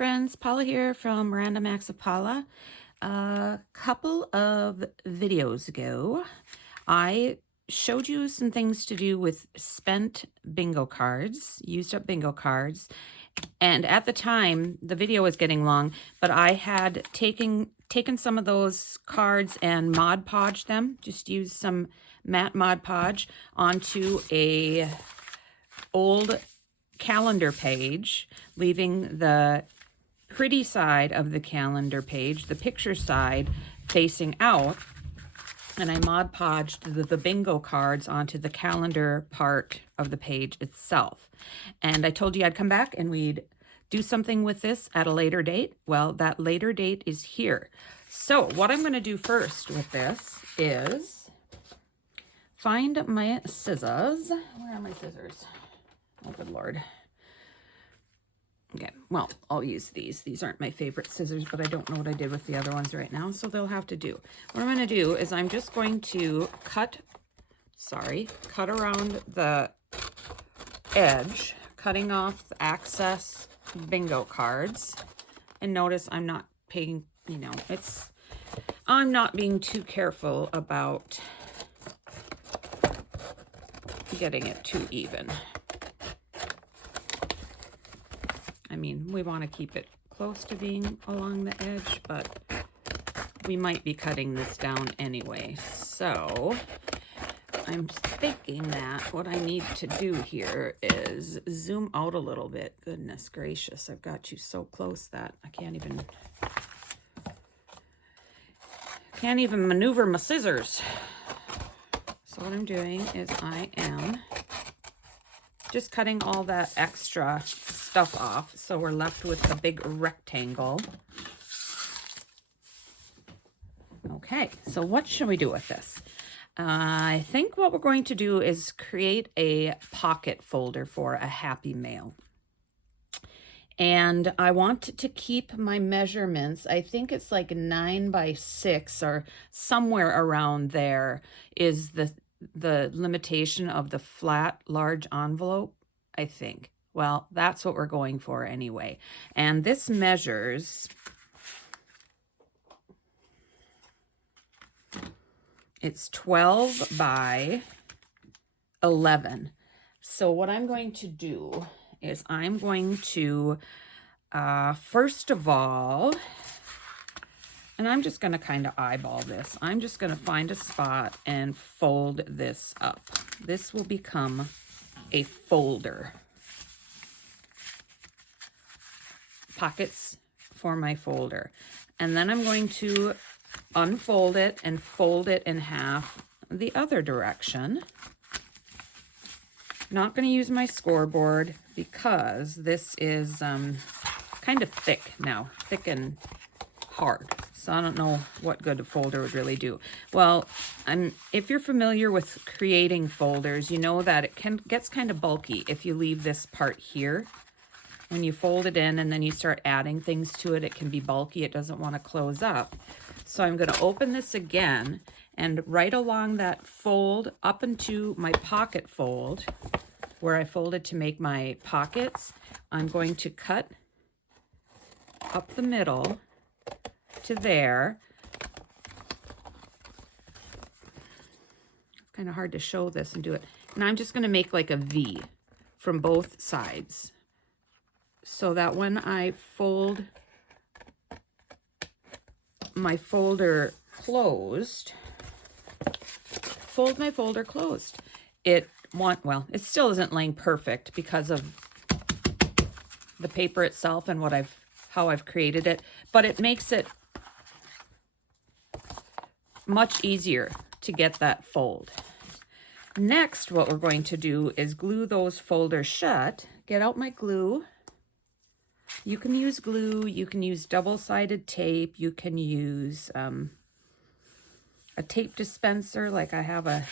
friends, Paula here from Miranda Max of Paula. A couple of videos ago, I showed you some things to do with spent bingo cards, used up bingo cards. And at the time, the video was getting long, but I had taken some of those cards and Mod Podged them, just used some matte Mod Podge onto a old calendar page, leaving the pretty side of the calendar page, the picture side, facing out, and I Mod Podged the bingo cards onto the calendar part of the page itself. And I told you I'd come back and we'd do something with this at a later date. Well, that later date is here. So what I'm going to do first with this is find my scissors. Where are my scissors? Oh, good Lord. Okay, well, I'll use these. These aren't my favorite scissors, but I don't know what I did with the other ones right now, so they'll have to do. What I'm going to do is I'm just going to cut around the edge, cutting off the excess bingo cards. And notice I'm not paying, I'm not being too careful about getting it too even. I mean, we want to keep it close to being along the edge, but we might be cutting this down anyway. So I'm thinking that what I need to do here is zoom out a little bit. Goodness gracious, I've got you so close that I can't even maneuver my scissors. So what I'm doing is I am just cutting all that extra stuff off, so we're left with a big rectangle. Okay, so what should we do with this? I think what we're going to do is create a pocket folder for a Happy Mail. And I want to keep my measurements. I think it's like 9 by 6 or somewhere around there is the limitation of the flat large envelope, I think. Well, that's what we're going for anyway. And this measures, it's 12 by 11. So what I'm going to do is I'm going to, first of all, and I'm just going to kind of eyeball this. I'm just going to find a spot and fold this up. This will become a folder. Pockets for my folder. And then I'm going to unfold it and fold it in half the other direction. Not going to use my scoreboard because this is kind of thick now, thick and hard. So I don't know what good a folder would really do. Well, if you're familiar with creating folders, you know that it gets kind of bulky if you leave this part here. When you fold it in and then you start adding things to it, it can be bulky. It doesn't want to close up. So I'm going to open this again, and right along that fold up into my pocket fold, where I folded to make my pockets, I'm going to cut up the middle to there. It's kind of hard to show this and do it. And I'm just going to make like a V from both sides, so that when I fold my folder closed, it still isn't laying perfect because of the paper itself and how I've created it, but it makes it much easier to get that fold. Next, what we're going to do is glue those folders shut. Get out my glue. You can use glue, you can use double-sided tape, you can use a tape dispenser, like I have a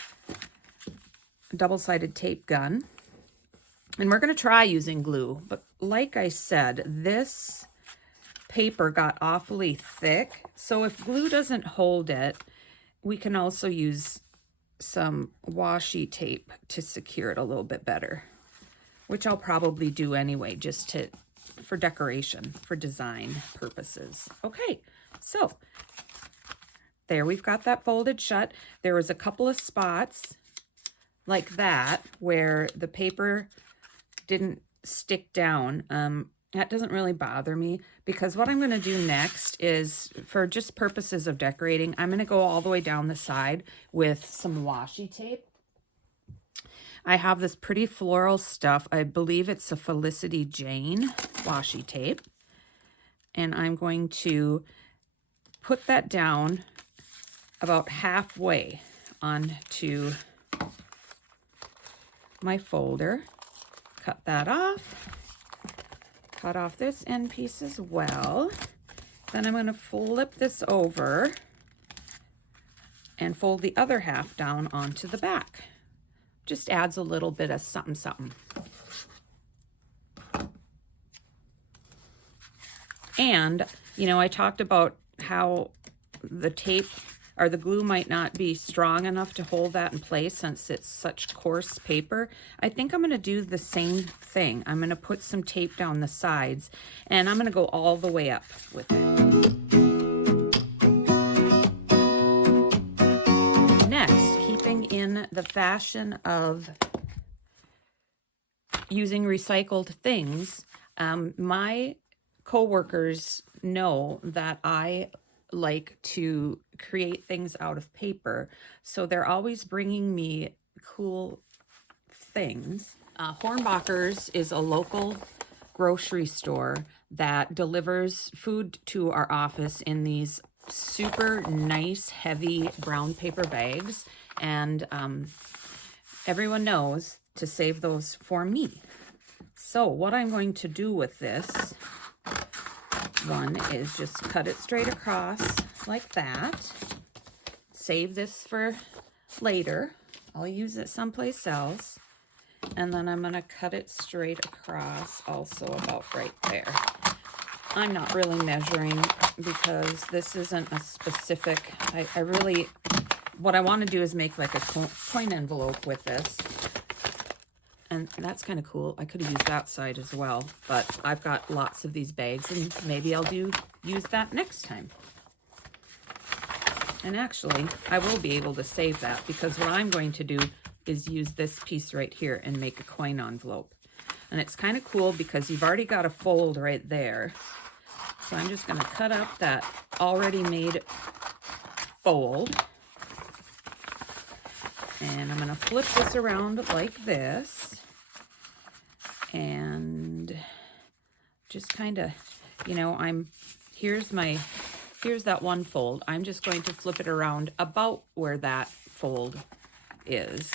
double-sided tape gun. And we're going to try using glue, but like I said, this paper got awfully thick, so if glue doesn't hold it, we can also use some washi tape to secure it a little bit better, which I'll probably do anyway, just to for decoration, for design purposes. Okay, so there we've got that folded shut. There was a couple of spots like that where the paper didn't stick down. That doesn't really bother me, because what I'm going to do next is, for just purposes of decorating, I'm going to go all the way down the side with some washi tape. I have this pretty floral stuff. I believe it's a Felicity Jane washi tape. And I'm going to put that down about halfway onto my folder. Cut that off. Cut off this end piece as well. Then I'm going to flip this over and fold the other half down onto the back. Just adds a little bit of something, something. And, you know, I talked about how the tape or the glue might not be strong enough to hold that in place since it's such coarse paper. I think I'm going to do the same thing. I'm going to put some tape down the sides, and I'm going to go all the way up with it. Next, keeping in the fashion of using recycled things, my coworkers know that I like to create things out of paper, so they're always bringing me cool things. Hornbachers is a local grocery store that delivers food to our office in these super nice heavy brown paper bags, and everyone knows to save those for me. So what I'm going to do with this one is just cut it straight across like that. Save this for later. I'll use it someplace else. And then I'm going to cut it straight across also about right there. I'm not really measuring because this isn't a specific, I really, what I want to do is make like a coin envelope with this. And that's kind of cool. I could have used that side as well, but I've got lots of these bags, and maybe I'll use that next time. And actually, I will be able to save that, because what I'm going to do is use this piece right here and make a coin envelope. And it's kind of cool because you've already got a fold right there. So I'm just going to cut up that already made fold. And I'm going to flip this around like this. And just kind of, you know, here's that one fold. I'm just going to flip it around about where that fold is.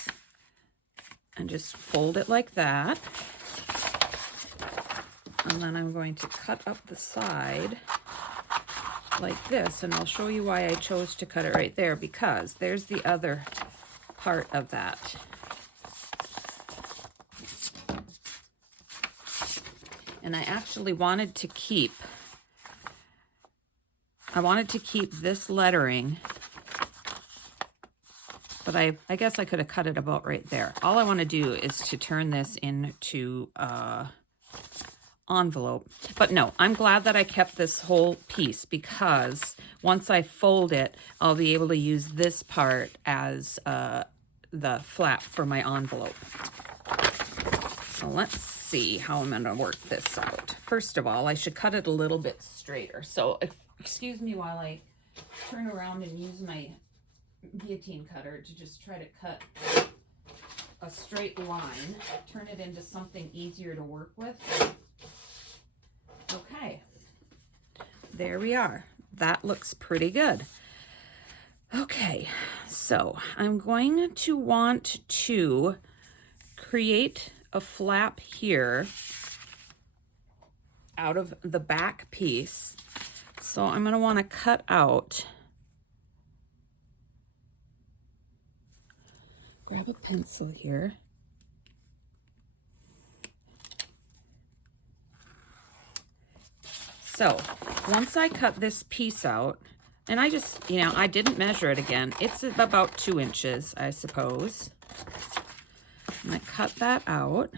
And just fold it like that. And then I'm going to cut up the side like this. And I'll show you why I chose to cut it right there, because there's the other part of that. And I actually wanted to keep this lettering, but I guess I could have cut it about right there. All I want to do is to turn this into envelope. But no, I'm glad that I kept this whole piece, because once I fold it, I'll be able to use this part as the flap for my envelope. So let's see how I'm going to work this out. First of all, I should cut it a little bit straighter. So excuse me while I turn around and use my guillotine cutter to just try to cut a straight line, turn it into something easier to work with. Okay, there we are. That looks pretty good. Okay, so I'm going to want to create a flap here out of the back piece. So I'm going to want to cut out, grab a pencil here. So once I cut this piece out, and I just, you know, I didn't measure it again. It's about 2 inches, I suppose. I'm going to cut that out.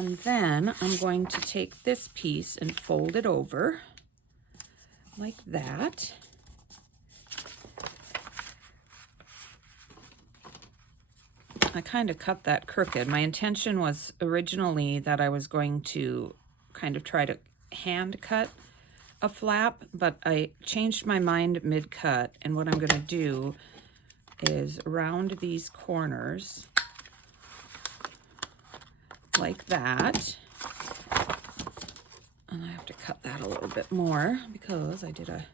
And then I'm going to take this piece and fold it over like that. I kind of cut that crooked. My intention was originally that I was going to kind of try to hand cut a flap, but I changed my mind mid-cut, and what I'm going to do is round these corners like that. And I have to cut that a little bit more because I did a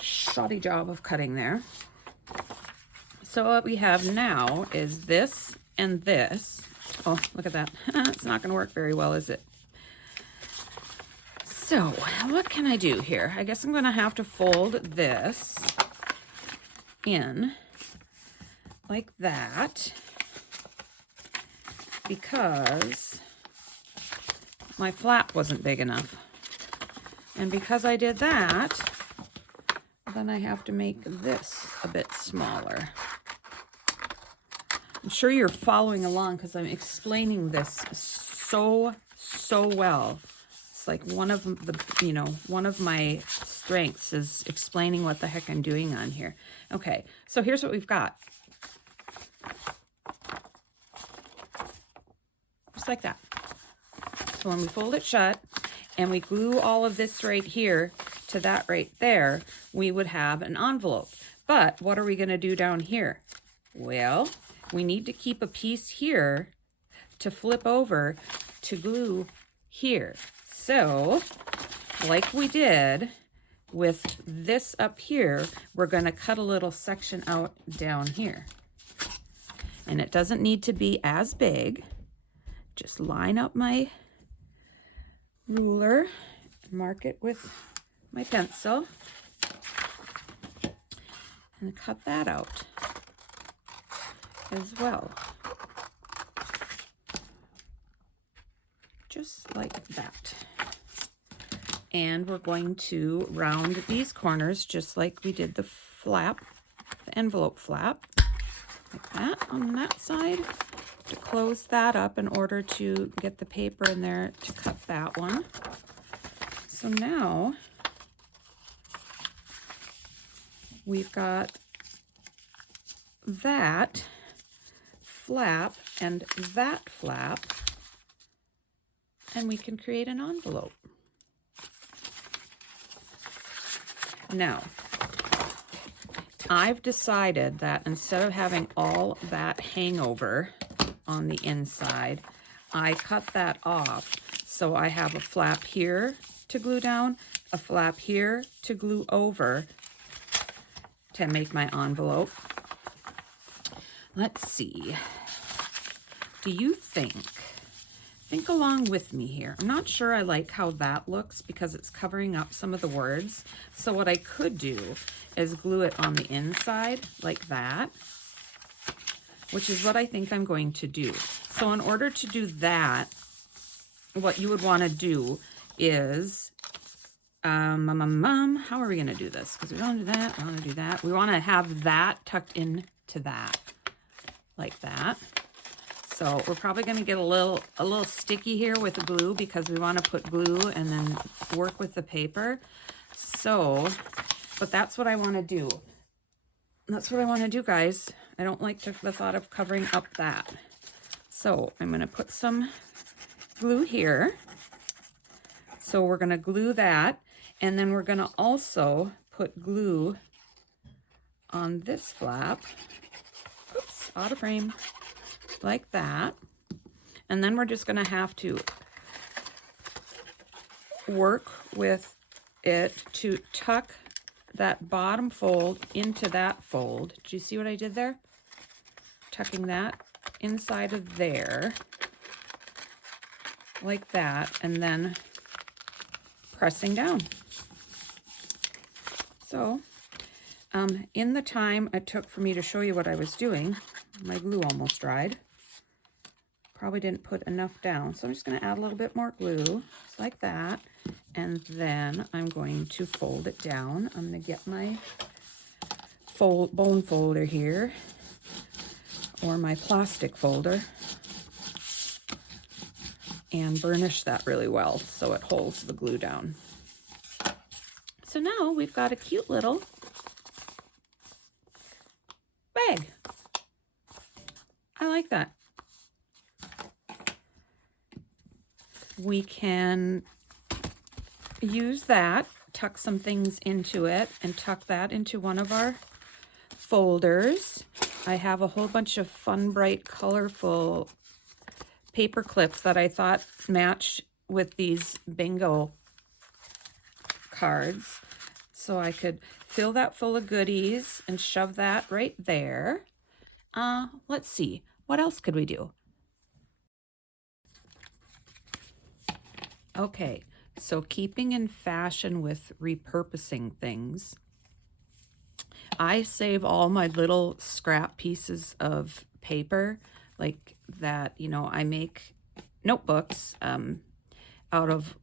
shoddy job of cutting there. So what we have now is this and this. Oh, look at that. It's not going to work very well, is it? So what can I do here? I guess I'm going to have to fold this in like that because my flap wasn't big enough. And because I did that, then I have to make this a bit smaller. I'm sure you're following along because I'm explaining this so well. It's like one of the, one of my strengths is explaining what the heck I'm doing on here. Okay, so here's what we've got. Just like that. So when we fold it shut and we glue all of this right here to that right there, we would have an envelope. But what are we going to do down here? Well, we need to keep a piece here to flip over to glue here. So, like we did with this up here, we're going to cut a little section out down here. And it doesn't need to be as big. Just line up my ruler, mark it with my pencil, and cut that out as well. Just like that. And we're going to round these corners just like we did the flap, the envelope flap, like that on that side, to close that up in order to get the paper in there to cut that one. So now we've got that flap and that flap, and we can create an envelope. Now, I've decided that instead of having all that hangover on the inside, I cut that off. So I have a flap here to glue down, a flap here to glue over to make my envelope. Let's see. Do you think along with me here. I'm not sure I like how that looks because it's covering up some of the words. So what I could do is glue it on the inside like that, which is what I think I'm going to do. So in order to do that, what you would want to do is, how are we going to do this? Because we don't do that, we want to do that. We want to have that tucked into that, like that. So we're probably going to get a little sticky here with the glue because we want to put glue and then work with the paper. So, but that's what I want to do. That's what I want to do, guys. I don't like the thought of covering up that. So I'm going to put some glue here. So we're going to glue that, and then we're going to also put glue on this flap. Oops, out of frame. Like that. And then we're just going to have to work with it to tuck that bottom fold into that fold. Do you see what I did there? Tucking that inside of there like that, and then pressing down. So in the time it took for me to show you what I was doing, my glue almost dried. Probably didn't put enough down, so I'm just going to add a little bit more glue, just like that, and then I'm going to fold it down. I'm going to get my bone folder here, or my plastic folder, and burnish that really well so it holds the glue down. So now we've got a cute little bag. I like that. We can use that, tuck some things into it, and tuck that into one of our folders. I have a whole bunch of fun, bright, colorful paper clips that I thought match with these bingo cards. So I could fill that full of goodies and shove that right there. Let's see, what else could we do? Okay, so keeping in fashion with repurposing things, I save all my little scrap pieces of paper like that. You know, I make notebooks out of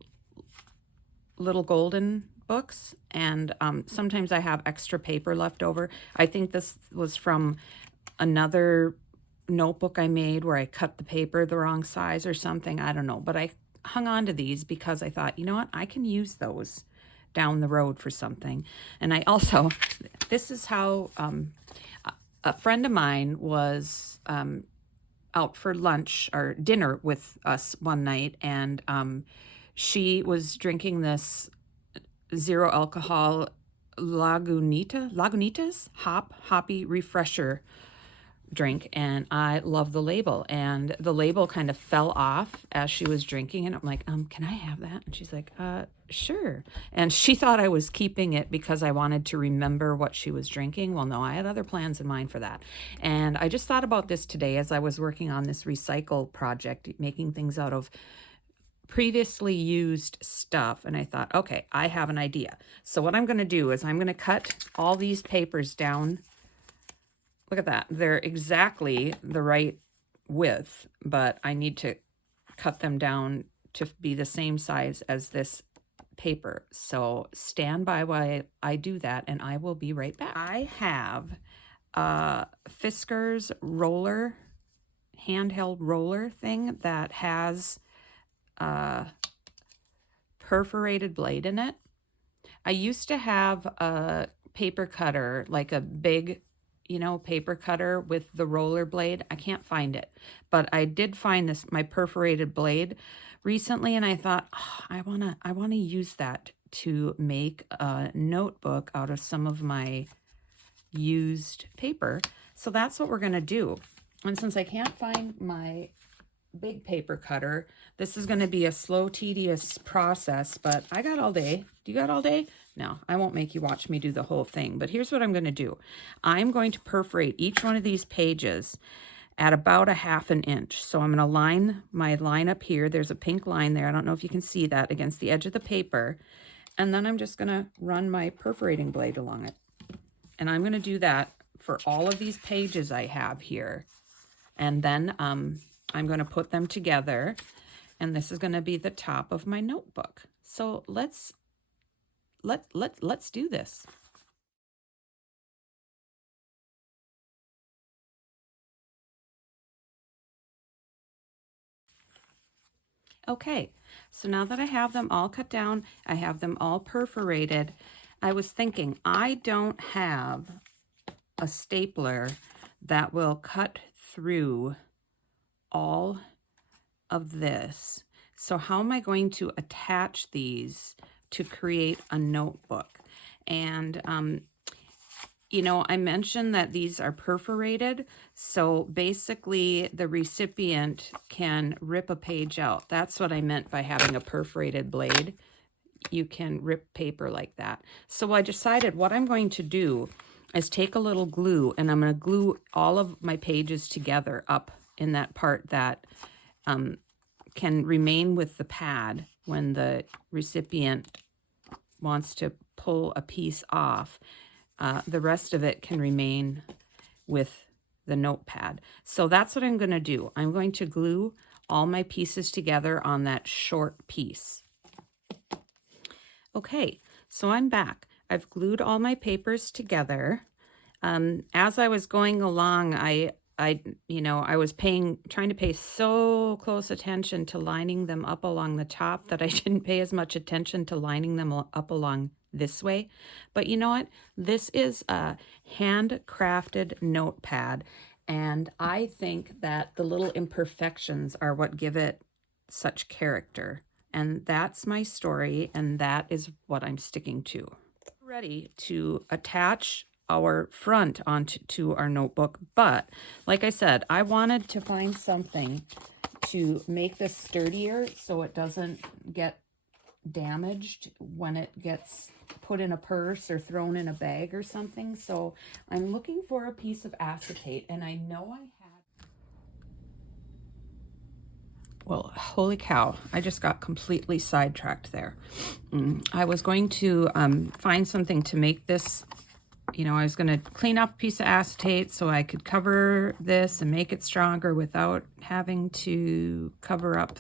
little golden books, and sometimes I have extra paper left over. I think this was from another notebook I made where I cut the paper the wrong size or something. I don't know, but I hung on to these because I thought, you know what, I can use those down the road for something. And I also, this is how a friend of mine was out for lunch or dinner with us one night, and she was drinking this zero alcohol Lagunitas hoppy refresher drink, and I love the label, and the label kind of fell off as she was drinking, and I'm like, can I have that? And she's like, sure. And she thought I was keeping it because I wanted to remember what she was drinking. Well, no, I had other plans in mind for that. And I just thought about this today as I was working on this recycle project, making things out of previously used stuff, and I thought, okay, I have an idea. So what I'm going to do is I'm going to cut all these papers down. Look at that. They're exactly the right width, but I need to cut them down to be the same size as this paper. So stand by while I do that, and I will be right back. I have Fiskars roller, handheld roller thing that has a perforated blade in it. I used to have a paper cutter, like a big, you know, paper cutter with the roller blade. I can't find it, but I did find this, my perforated blade recently, and I thought, oh, I wanna use that to make a notebook out of some of my used paper. So that's what we're gonna do. And since I can't find my big paper cutter, this is going to be a slow, tedious process, but I got all day. Do you got all day? No, I won't make you watch me do the whole thing, but here's what I'm going to do. I'm going to perforate each one of these pages at about 1/2 inch. So I'm going to line my line up here. There's a pink line there. I don't know if you can see that against the edge of the paper. And then I'm just going to run my perforating blade along it. And I'm going to do that for all of these pages I have here. And then I'm going to put them together, and this is going to be the top of my notebook. So let's do this. Okay, so now that I have them all cut down, I have them all perforated, I was thinking I don't have a stapler that will cut through all of this. So how am I going to attach these to create a notebook? And you know, I mentioned that these are perforated, so basically the recipient can rip a page out. That's what I meant by having a perforated blade. You can rip paper like that. So I decided what I'm going to do is take a little glue, and I'm going to glue all of my pages together up in that part that can remain with the pad when the recipient wants to pull a piece off. The rest of it can remain with the notepad. So that's what I'm going to do. I'm going to glue all my pieces together on that short piece. Okay, so I'm back. I've glued all my papers together. As I was going along, I I was trying to pay so close attention to lining them up along the top that I didn't pay as much attention to lining them up along this way. But you know what? This is a handcrafted notepad, and I think that the little imperfections are what give it such character. And that's my story, and that is what I'm sticking to. Ready to attach our front onto our notebook, but like I said, I wanted to find something to make this sturdier so it doesn't get damaged when it gets put in a purse or thrown in a bag or something. So I'm looking for a piece of acetate, and I know I had. Well, holy cow, I just got completely sidetracked there. I was going to find something to make this, I was going to clean up a piece of acetate so I could cover this and make it stronger without having to cover up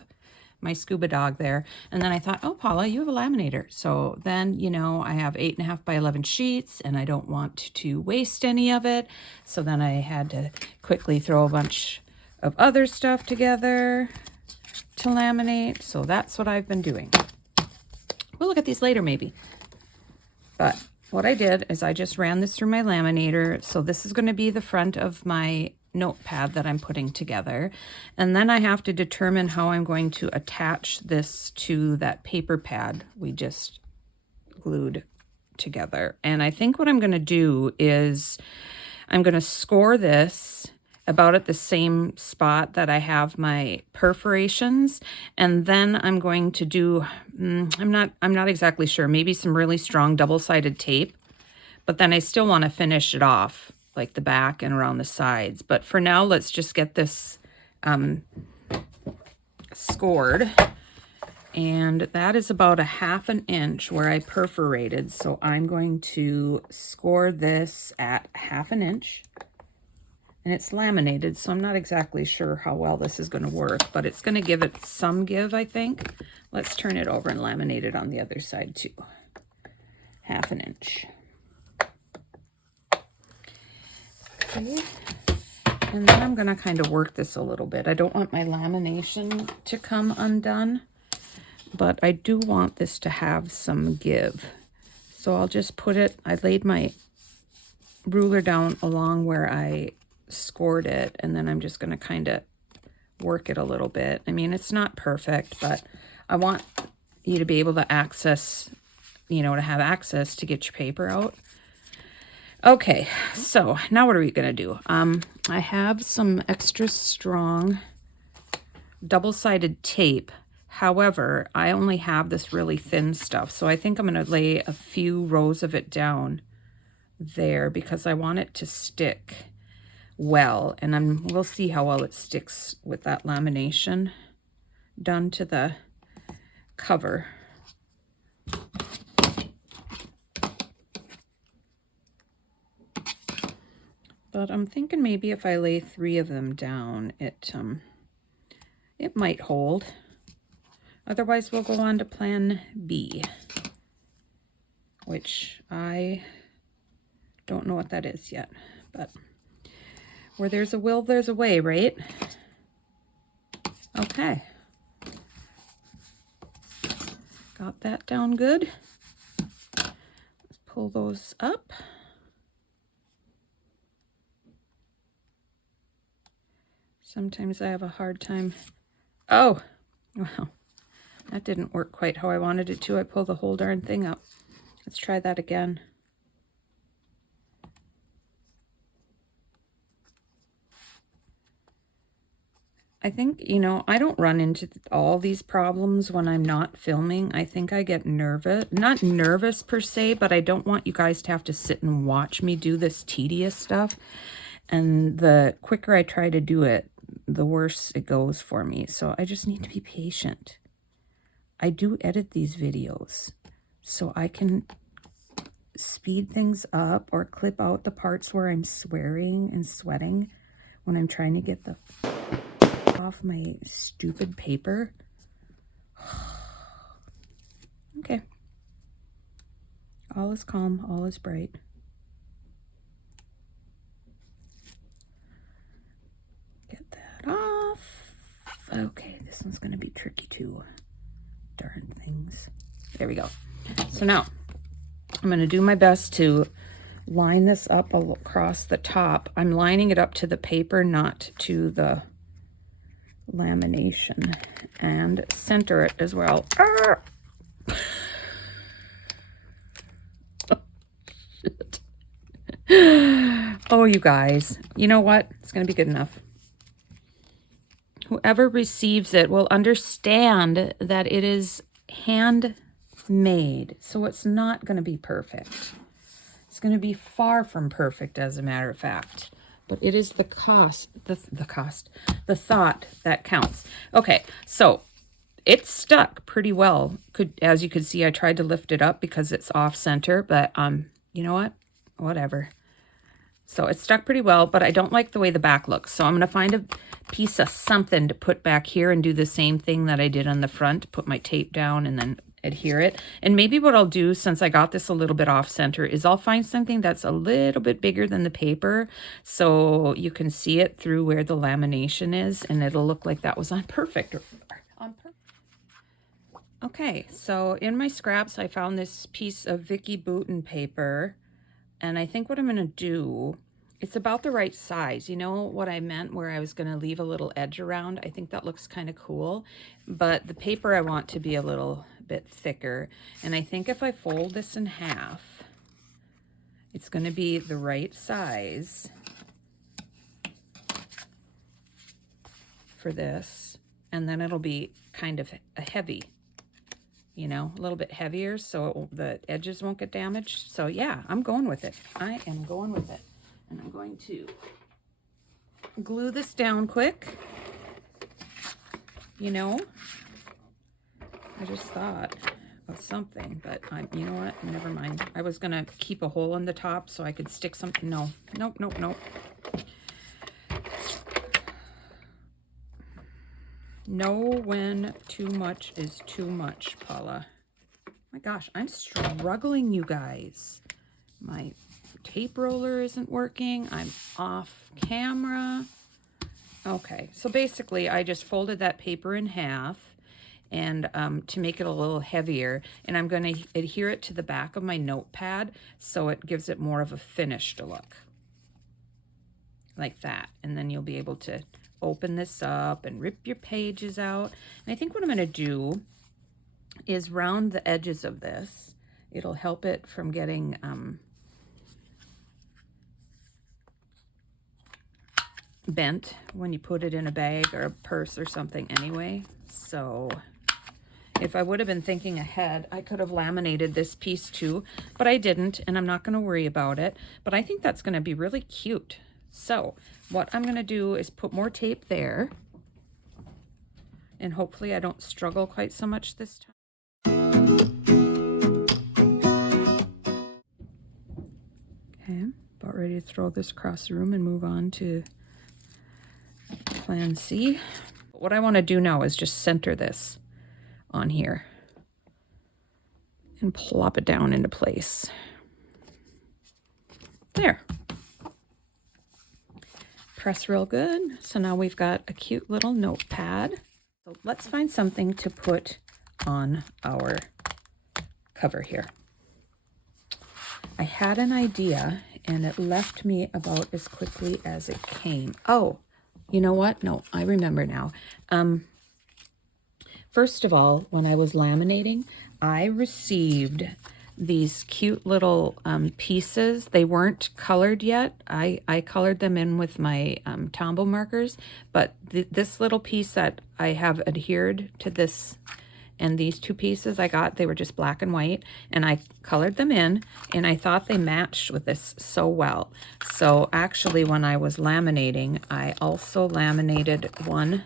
my scuba dog there. And then I thought, oh, Paula, you have a laminator. So then, I have 8.5 by 11 sheets, and I don't want to waste any of it. So then I had to quickly throw a bunch of other stuff together to laminate. So that's what I've been doing. We'll look at these later maybe. But what I did is I just ran this through my laminator. So this is going to be the front of my notepad that I'm putting together. And then I have to determine how I'm going to attach this to that paper pad we just glued together. And I think what I'm going to do is I'm going to score this about at the same spot that I have my perforations, and then I'm going to do I'm not exactly sure, maybe some really strong double-sided tape, but then I still want to finish it off like the back and around the sides. But for now, let's just get this scored, and that is about 1/2 inch where I perforated. So I'm going to score this at 1/2 inch. And it's laminated, so I'm not exactly sure how well this is going to work, but it's going to give it some give, I think. Let's turn it over and laminate it on the other side too. 1/2 inch. Okay. And then I'm going to kind of work this a little bit. I don't want my lamination to come undone, but I do want this to have some give. So I'll just put it, I laid my ruler down along where I scored it, and then I'm just going to kind of work it a little bit. I mean, it's not perfect, but I want you to be able to access, to have access to get your paper out. Okay, so now what are we going to do? I have some extra strong double-sided tape. However, I only have this really thin stuff, so I think I'm going to lay a few rows of it down there because I want it to stick well, and we'll see how well it sticks with that lamination done to the cover. But I'm thinking maybe if I lay 3 of them down, it might hold. Otherwise, we'll go on to plan B, which I don't know what that is yet, but where there's a will, there's a way, right? Okay. Got that down good. Let's pull those up. Sometimes I have a hard time. Oh, well, that didn't work quite how I wanted it to. I pulled the whole darn thing up. Let's try that again. I think, I don't run into all these problems when I'm not filming. I think I get nervous. Not nervous per se, but I don't want you guys to have to sit and watch me do this tedious stuff. And the quicker I try to do it, the worse it goes for me. So I just need to be patient. I do edit these videos, so I can speed things up or clip out the parts where I'm swearing and sweating when I'm trying to get the off my stupid paper. Okay. All is calm, all is bright. Okay, this one's going to be tricky too. Darn things. There we go. So now I'm going to do my best to line this up across the top. I'm lining it up to the paper, not to the lamination, and center it as well. Ah! Oh, shit. Oh, you guys, you know what? It's going to be good enough. Whoever receives it will understand that it is handmade, so it's not going to be perfect. It's going to be far from perfect, as a matter of fact. But it is the thought that counts. Okay, so it stuck pretty well. As you could see, I tried to lift it up because it's off center, but you know what? Whatever. So it stuck pretty well, but I don't like the way the back looks. So I'm going to find a piece of something to put back here and do the same thing that I did on the front. Put my tape down and then adhere it. And maybe what I'll do, since I got this a little bit off center, is I'll find something that's a little bit bigger than the paper so you can see it through where the lamination is, and it'll look like that was on perfect. Okay, so in my scraps I found this piece of Vicki Boutin paper, and I think what I'm going to do, it's about the right size. You know what I meant where I was going to leave a little edge around? I think that looks kind of cool, but the paper I want to be a little bit thicker, and I think if I fold this in half, it's going to be the right size for this, and then it'll be kind of a heavy, you know, a little bit heavier, so the edges won't get damaged. So yeah, I'm going with it. I am going with it. And I'm going to glue this down quick. You know, I just thought of something, but you know what? Never mind. I was going to keep a hole in the top so I could stick something. No, nope, nope, nope. Know when too much is too much, Paula. My gosh, I'm struggling, you guys. My tape roller isn't working. I'm off camera. Okay, so basically I just folded that paper in half and to make it a little heavier, and I'm going to adhere it to the back of my notepad so it gives it more of a finished look. Like that. And then you'll be able to open this up and rip your pages out. And I think what I'm going to do is round the edges of this. It'll help it from getting bent when you put it in a bag or a purse or something anyway. So if I would have been thinking ahead, I could have laminated this piece too, but I didn't, and I'm not going to worry about it. But I think that's going to be really cute. So what I'm going to do is put more tape there, and hopefully I don't struggle quite so much this time. Okay, about ready to throw this across the room and move on to Plan C. What I want to do now is just center this on here and plop it down into place. There. Press real good. So now we've got a cute little notepad. So let's find something to put on our cover here. I had an idea and it left me about as quickly as it came. Oh, you know what? No, I remember now. First of all, when I was laminating, I received these cute little pieces. They weren't colored yet. I colored them in with my Tombow markers, but this little piece that I have adhered to this, and these two pieces I got, they were just black and white, and I colored them in, and I thought they matched with this so well. So actually, when I was laminating, I also laminated one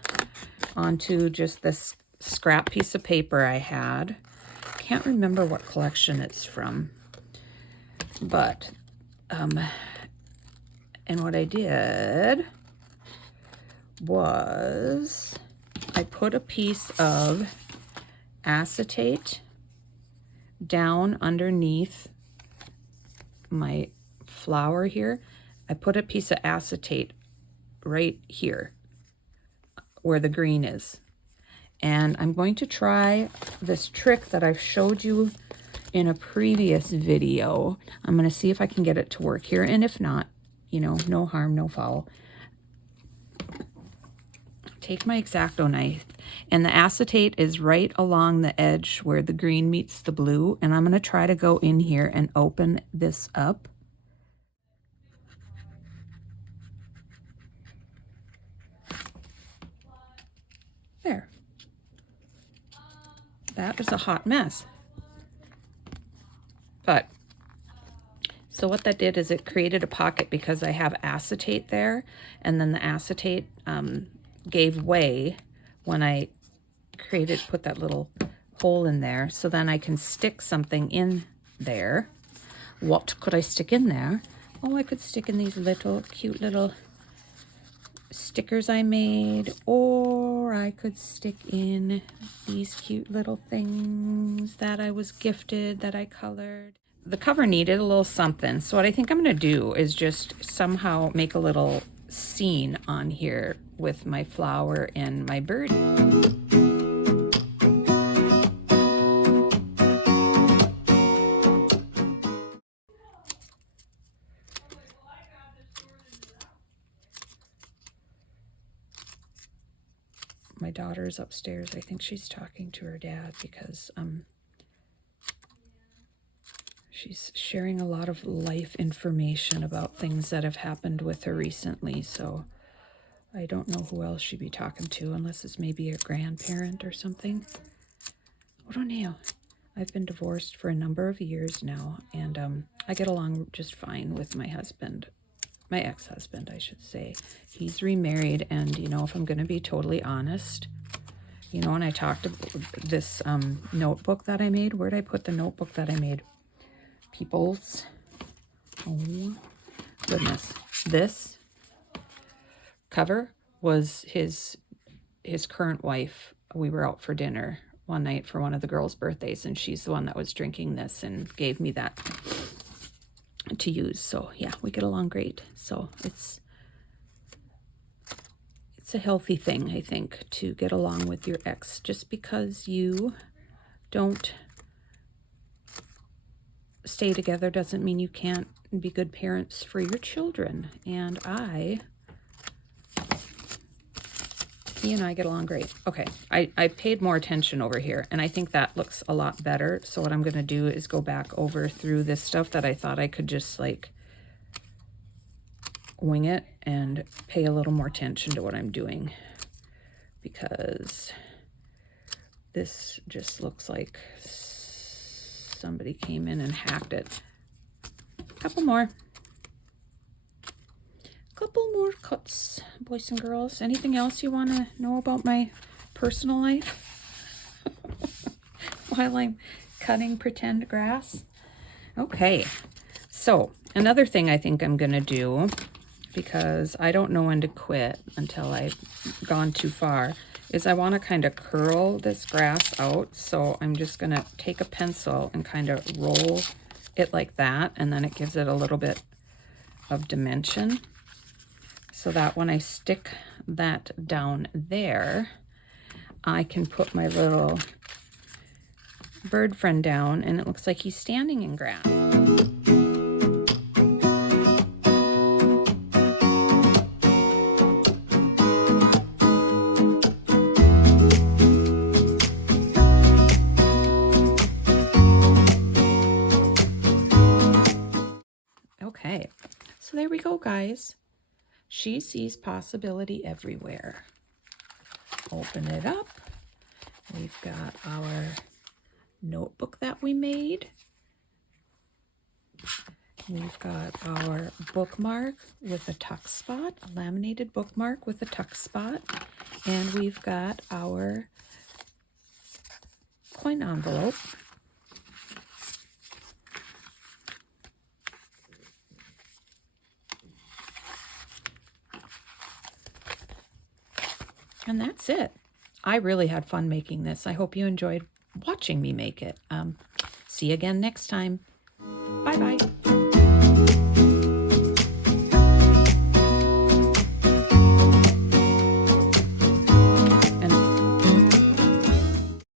onto just this scrap piece of paper I had. Can't remember what collection it's from, but and what I did was I put a piece of acetate down underneath my flower here. I put a piece of acetate right here where the green is. And I'm going to try this trick that I've showed you in a previous video. I'm going to see if I can get it to work here. And if not, you know, no harm, no foul. Take my X-Acto knife, and the acetate is right along the edge where the green meets the blue. And I'm going to try to go in here and open this up. There. That is a hot mess. But, so what that did is it created a pocket because I have acetate there, and then the acetate gave way when I put that little hole in there. So then I can stick something in there. What could I stick in there? Oh, I could stick in these little cute little stickers I made, or I could stick in these cute little things that I was gifted that I colored. The cover needed a little something, so what I think I'm going to do is just somehow make a little scene on here with my flower and my bird. My daughter's upstairs. I think she's talking to her dad because she's sharing a lot of life information about things that have happened with her recently. So I don't know who else she'd be talking to, unless it's maybe a grandparent or something. I don't know. I've been divorced for a number of years now, and I get along just fine with my husband. My ex-husband, I should say. He's remarried, and, you know, if I'm going to be totally honest, you know, when I talked about this notebook that I made, where'd I put the notebook that I made? People's. Oh, goodness. This cover was his current wife. We were out for dinner one night for one of the girls' birthdays, and she's the one that was drinking this and gave me that to use. So yeah, we get along great. So it's a healthy thing, I think, to get along with your ex. Just because you don't stay together doesn't mean you can't be good parents for your children. And he and I get along great. Okay, I paid more attention over here, and I think that looks a lot better. So what I'm going to do is go back over through this stuff that I thought I could just like wing it and pay a little more attention to what I'm doing, because this just looks like somebody came in and hacked it. Couple more cuts, boys and girls. Anything else you want to know about my personal life while I'm cutting pretend grass? Okay, so another thing I think I'm gonna do, because I don't know when to quit until I've gone too far, is I want to kind of curl this grass out. So I'm just gonna take a pencil and kind of roll it like that, and then it gives it a little bit of dimension, so that when I stick that down there, I can put my little bird friend down, and it looks like he's standing in grass. Okay, so there we go, guys. She sees possibility everywhere. Open it up. We've got our notebook that we made. We've got our bookmark with a tuck spot, a laminated bookmark with a tuck spot. And we've got our coin envelope. And that's it. I really had fun making this. I hope you enjoyed watching me make it. See you again next time. Bye-bye.